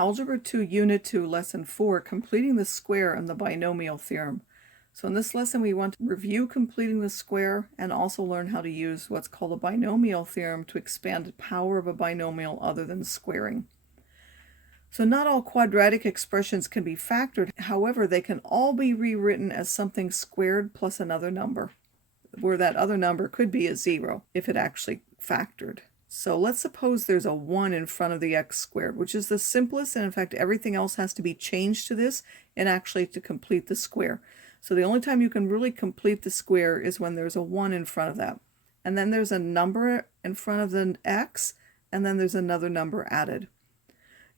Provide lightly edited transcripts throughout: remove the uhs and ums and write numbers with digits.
Algebra 2, Unit 2, Lesson 4, Completing the Square and the Binomial Theorem. So in this lesson we want to review completing the square and also learn how to use what's called a binomial theorem to expand the power of a binomial other than squaring. So not all quadratic expressions can be factored, however they can all be rewritten as something squared plus another number, where that other number could be a 0 if it actually factored. So let's suppose there's a 1 in front of the x squared, which is the simplest, and in fact everything else has to be changed to this and actually to complete the square. So the only time you can really complete the square is when there's a 1 in front of that. And then there's a number in front of the x, and then there's another number added.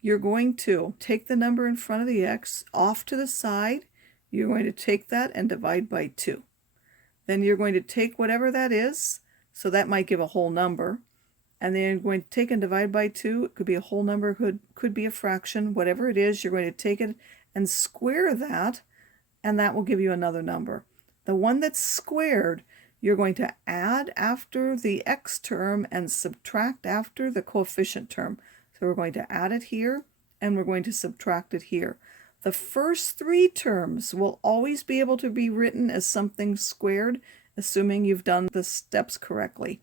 You're going to take the number in front of the x off to the side. You're going to take that and divide by 2. Then you're going to take whatever that is, so that might give a whole number. And then you're going to take and divide by 2. It could be a whole number, could be a fraction, whatever it is. You're going to take it and square that, and that will give you another number. The one that's squared, you're going to add after the x term and subtract after the coefficient term. So we're going to add it here, and we're going to subtract it here. The first 3 terms will always be able to be written as something squared, assuming you've done the steps correctly.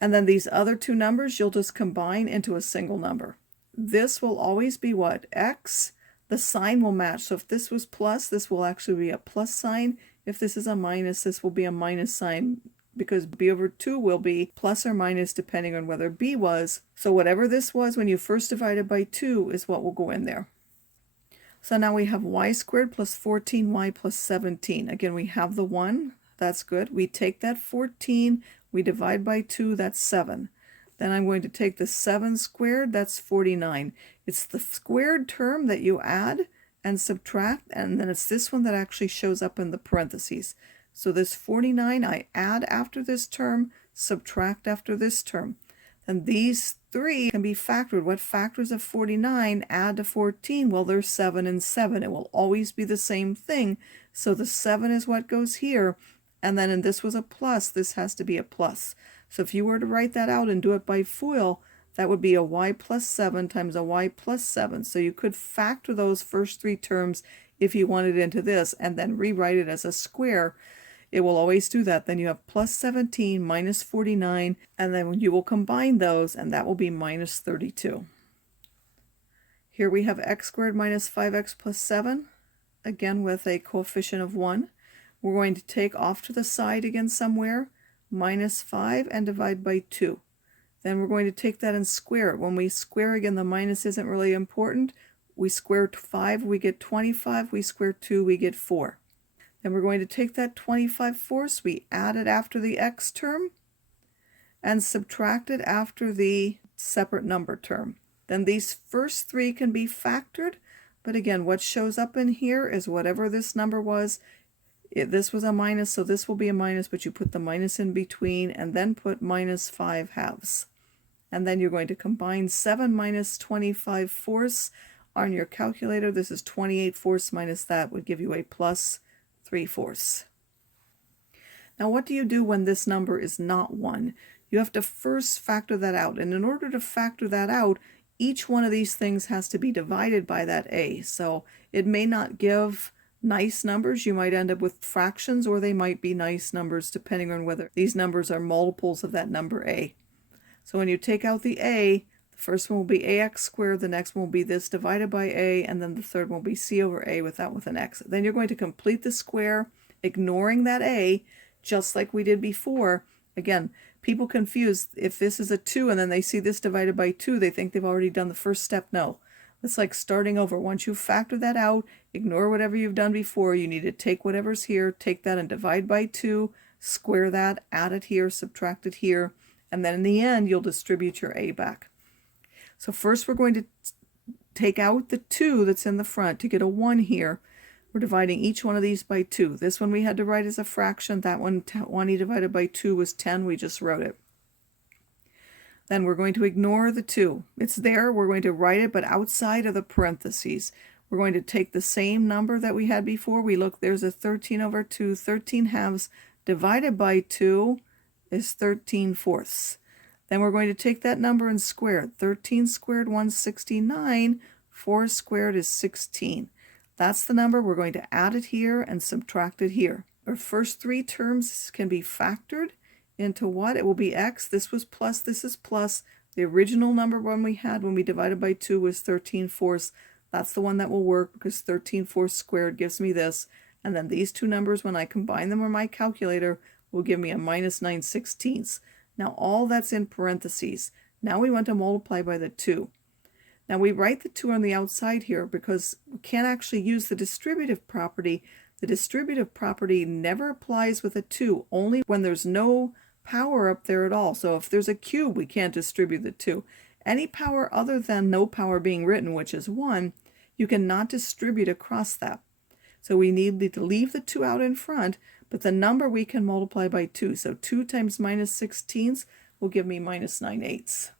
And then these other 2 numbers you'll just combine into a single number. This will always be what? X. The sign will match. So if this was plus, this will actually be a plus sign. If this is a minus, this will be a minus sign, because b over 2 will be plus or minus depending on whether b was. So whatever this was when you first divided by 2 is what will go in there. So now we have y squared plus 14y plus 17. Again, we have the 1. That's good. We take that 14. We divide by 2, that's 7. Then I'm going to take the 7 squared, that's 49. It's the squared term that you add and subtract, and then it's this one that actually shows up in the parentheses. So this 49, I add after this term, subtract after this term. Then these 3 can be factored. What factors of 49 add to 14? Well, there's 7 and 7. It will always be the same thing. So the 7 is what goes here. And then, and this was a plus, this has to be a plus. So if you were to write that out and do it by FOIL, that would be a y plus 7 times a y plus 7. So you could factor those first 3 terms if you wanted into this and then rewrite it as a square. It will always do that. Then you have plus 17 minus 49, and then you will combine those, and that will be minus 32. Here we have x squared minus 5x plus 7, again with a coefficient of 1. We're going to take off to the side again somewhere, minus 5, and divide by 2. Then we're going to take that and square it. When we square again, the minus isn't really important. We square 5, we get 25. We square 2, we get 4. Then we're going to take that 25 fourths, we add it after the x term, and subtract it after the separate number term. Then these first 3 can be factored, but again, what shows up in here is whatever this number was. This was a minus, so this will be a minus, but you put the minus in between and then put minus 5 halves. And then you're going to combine 7 minus 25 fourths on your calculator. This is 28 fourths minus that would give you a plus 3 fourths. Now what do you do when this number is not 1? You have to first factor that out. And in order to factor that out, each one of these things has to be divided by that a. So it may not give nice numbers. You might end up with fractions, or they might be nice numbers depending on whether these numbers are multiples of that number a. So when you take out the a, the first one will be ax squared, the next one will be this divided by a, and then the third one will be c over a with an x. Then you're going to complete the square, ignoring that a, just like we did before. Again, people confuse if this is a 2 and then they see this divided by 2, they think they've already done the first step. No. It's like starting over. Once you factor that out, ignore whatever you've done before. You need to take whatever's here, take that and divide by 2, square that, add it here, subtract it here, and then in the end, you'll distribute your a back. So first we're going to take out the 2 that's in the front to get a 1 here. We're dividing each one of these by 2. This one we had to write as a fraction. That one, 20 divided by 2 was 10. We just wrote it. Then we're going to ignore the 2. It's there. We're going to write it, but outside of the parentheses. We're going to take the same number that we had before. We look, there's a 13 over 2. 13 halves divided by 2 is 13 fourths. Then we're going to take that number and square it. 13 squared 169, 4 squared is 16. That's the number. We're going to add it here and subtract it here. Our first three terms can be factored into what? It will be x. This was plus, this is plus. The original number one we had when we divided by 2 was 13 fourths. That's the one that will work because 13 fourths squared gives me this. And then these two numbers, when I combine them on my calculator, will give me a minus 9/16. Now all that's in parentheses. Now we want to multiply by the 2. Now we write the 2 on the outside here because we can't actually use the distributive property. The distributive property never applies with a 2, only when there's no power up there at all. So if there's a cube, we can't distribute the 2. Any power other than no power being written, which is 1, you cannot distribute across that. So we need to leave the 2 out in front, but the number we can multiply by 2. So 2 times minus 16 will give me minus 9/8.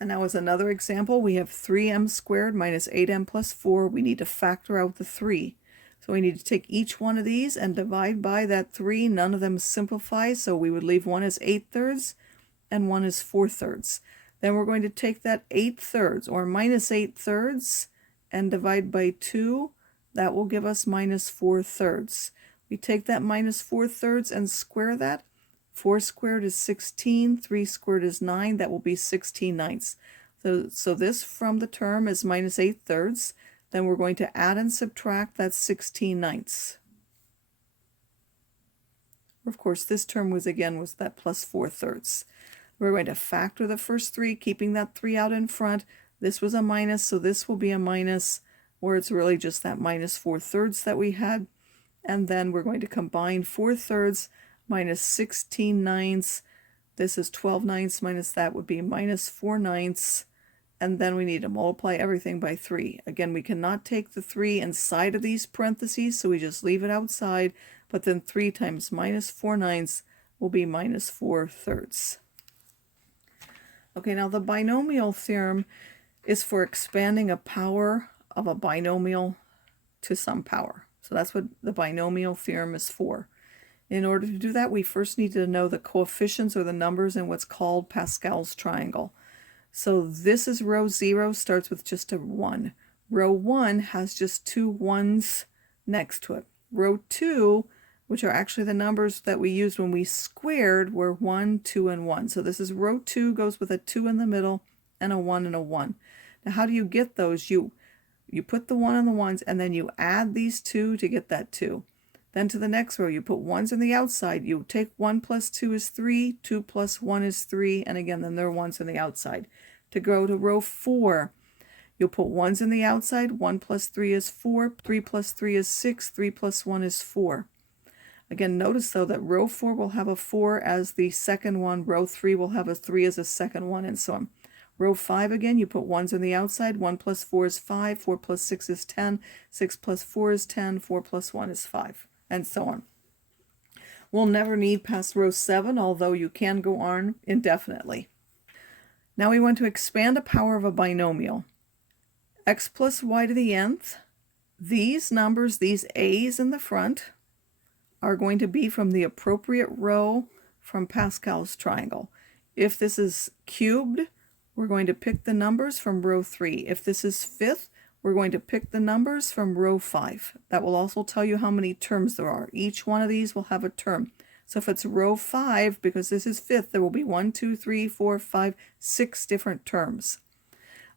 And now as another example, we have 3m squared minus 8m plus 4. We need to factor out the 3. So we need to take each one of these and divide by that 3. None of them simplify, so we would leave one as 8/3 and one as 4/3. Then we're going to take that 8/3 or minus 8/3 and divide by 2. That will give us minus 4/3. We take that minus 4/3 and square that. 4 squared is 16, 3 squared is 9, that will be 16/9. So this from the term is minus 8/3. Then we're going to add and subtract that 16/9. Of course, this term was that plus 4/3. We're going to factor the first 3, keeping that 3 out in front. This was a minus, so this will be a minus, or it's really just that minus 4/3 that we had. And then we're going to combine 4/3 minus 16/9. This is 12/9 minus that would be minus 4/9. And then we need to multiply everything by 3. Again, we cannot take the 3 inside of these parentheses, so we just leave it outside. But then 3 times minus 4/9 will be minus 4/3. Okay, now the binomial theorem is for expanding a power of a binomial to some power. So that's what the binomial theorem is for. In order to do that, we first need to know the coefficients or the numbers in what's called Pascal's triangle. So this is row 0, starts with just a 1. Row 1 has just 2 1s next to it. Row 2, which are actually the numbers that we used when we squared, were 1, 2, and 1. So this is row 2, goes with a 2 in the middle and a 1 and a 1. Now how do you get those? You put the 1 on the 1s, and then you add these 2 to get that 2. Then to the next row, you put 1s on the outside. You take 1 plus 2 is 3, 2 plus 1 is 3, and again, then there are 1s on the outside. To go to row 4, you'll put 1s on the outside. 1 plus 3 is 4, 3 plus 3 is 6, 3 plus 1 is 4. Again, notice though that row 4 will have a 4 as the second one, row 3 will have a 3 as a second one, and so on. Row 5 again, you put 1s on the outside. 1 plus 4 is 5, 4 plus 6 is 10, 6 plus 4 is 10, 4 plus 1 is 5, and so on. We'll never need past row 7, although you can go on indefinitely. Now we want to expand a power of a binomial. X plus y to the nth. These numbers, these a's in the front, are going to be from the appropriate row from Pascal's triangle. If this is cubed, we're going to pick the numbers from row 3. If this is fifth, we're going to pick the numbers from row 5. That will also tell you how many terms there are. Each one of these will have a term. So if it's row 5, because this is fifth, there will be 1, 2, 3, 4, 5, 6 different terms.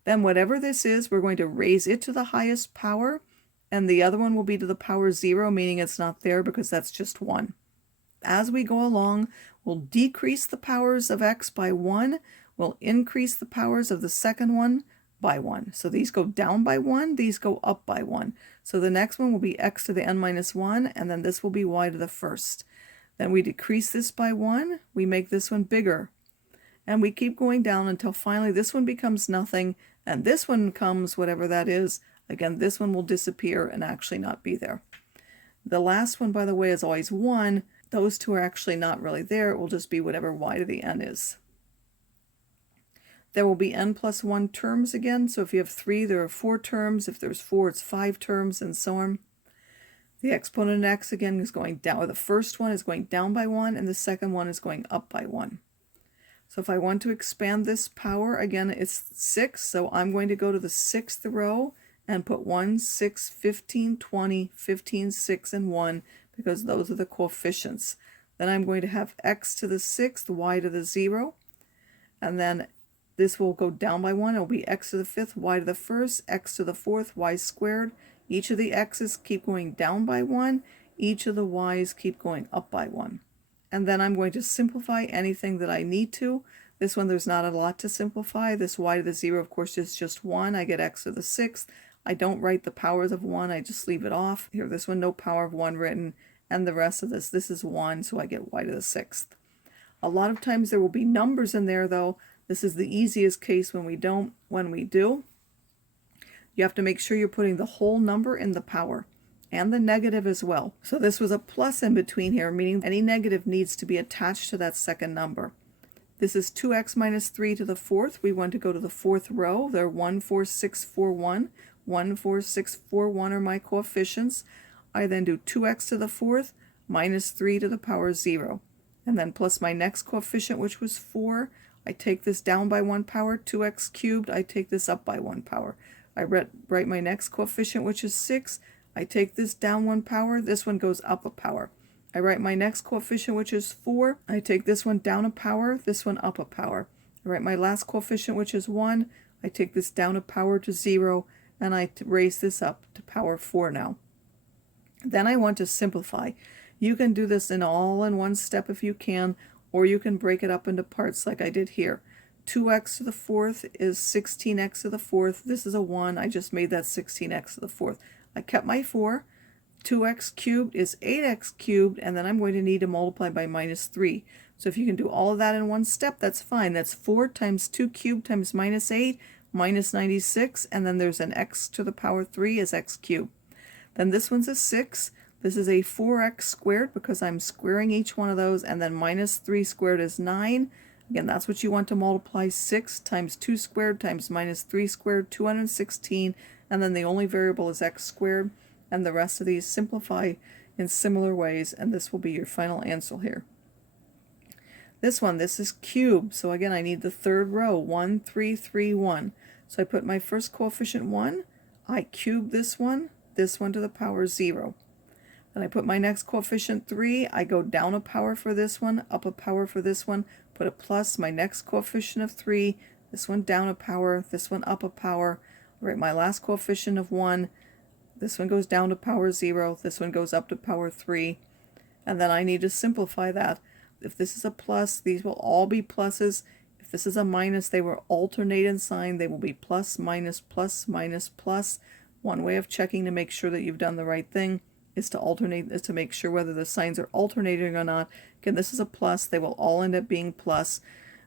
Then whatever this is, we're going to raise it to the highest power, and the other one will be to the power 0, meaning it's not there because that's just 1. As we go along, we'll decrease the powers of x by 1. We'll increase the powers of the second one by 1. So these go down by 1, these go up by 1. So the next one will be x to the n minus 1, and then this will be y to the first. Then we decrease this by 1, we make this one bigger. And we keep going down until finally this one becomes nothing, and this one comes whatever that is. Again, this one will disappear and actually not be there. The last one, by the way, is always 1. Those two are actually not really there. It will just be whatever y to the n is. There will be n plus 1 terms again. So if you have 3, there are 4 terms. If there's 4, it's 5 terms, and so on. The exponent of x again is going down. Or the first one is going down by 1, and the second one is going up by 1. So if I want to expand this power, again, it's 6, so I'm going to go to the 6th row and put 1, 6, 15, 20, 15, 6, and 1, because those are the coefficients. Then I'm going to have x to the 6th, y to the 0, and then this will go down by 1. It will be x to the 5th, y to the 1st, x to the 4th, y squared. Each of the x's keep going down by 1. Each of the y's keep going up by 1. And then I'm going to simplify anything that I need to. This one, there's not a lot to simplify. This y to the 0, of course, is just 1. I get x to the 6th. I don't write the powers of 1. I just leave it off. Here, this one, no power of 1 written. And the rest of this is 1, so I get y to the 6th. A lot of times there will be numbers in there, though. This is the easiest case when we don't. When we do, you have to make sure you're putting the whole number in the power, and the negative as well. So this was a plus in between here, meaning any negative needs to be attached to that second number. This is 2x minus 3 to the 4th. We want to go to the 4th row. They're 1, 4, 6, 4, 1. 1, 4, 6, 4, 1 are my coefficients. I then do 2x to the 4th minus 3 to the power 0. And then plus my next coefficient, which was 4. I take this down by 1 power, 2x cubed. I take this up by 1 power. I write my next coefficient, which is 6. I take this down 1 power. This one goes up a power. I write my next coefficient, which is 4. I take this one down a power, this one up a power. I write my last coefficient, which is 1. I take this down a power to 0, and I raise this up to power 4 now. Then I want to simplify. You can do this all in one step if you can, or you can break it up into parts like I did here. 2x to the 4th is 16x to the 4th. This is a 1. I just made that 16x to the 4th. I kept my 4. 2x cubed is 8x cubed, and then I'm going to need to multiply by minus 3. So if you can do all of that in one step, that's fine. That's 4 times 2 cubed times minus 8, minus 96, and then there's an x to the power 3 is x cubed. Then this one's a 6. This is a 4x squared because I'm squaring each one of those, and then minus 3 squared is 9. Again, that's what you want to multiply. 6 times 2 squared times minus 3 squared, 216, and then the only variable is x squared. And the rest of these simplify in similar ways, and this will be your final answer here. This one, this is cubed, so again I need the third row, 1, 3, 3, 1. So I put my first coefficient 1, I cube this one to the power 0. Then I put my next coefficient 3, I go down a power for this one, up a power for this one, put a plus, my next coefficient of 3, this one down a power, this one up a power. I write my last coefficient of 1, this one goes down to power 0, this one goes up to power 3, and then I need to simplify that. If this is a plus, these will all be pluses. If this is a minus, they will alternate in sign. They will be plus, minus, plus, minus, plus. One way of checking to make sure that you've done the right thing is to alternate, is to make sure whether the signs are alternating or not. Again, this is a plus, they will all end up being plus.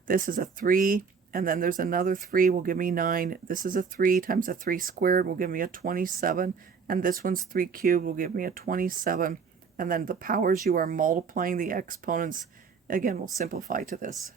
This is a 3, and then there's another 3 will give me 9. This is a 3 times a 3 squared will give me a 27. And this one's 3 cubed will give me a 27. And then the powers you are multiplying the exponents, again, will simplify to this.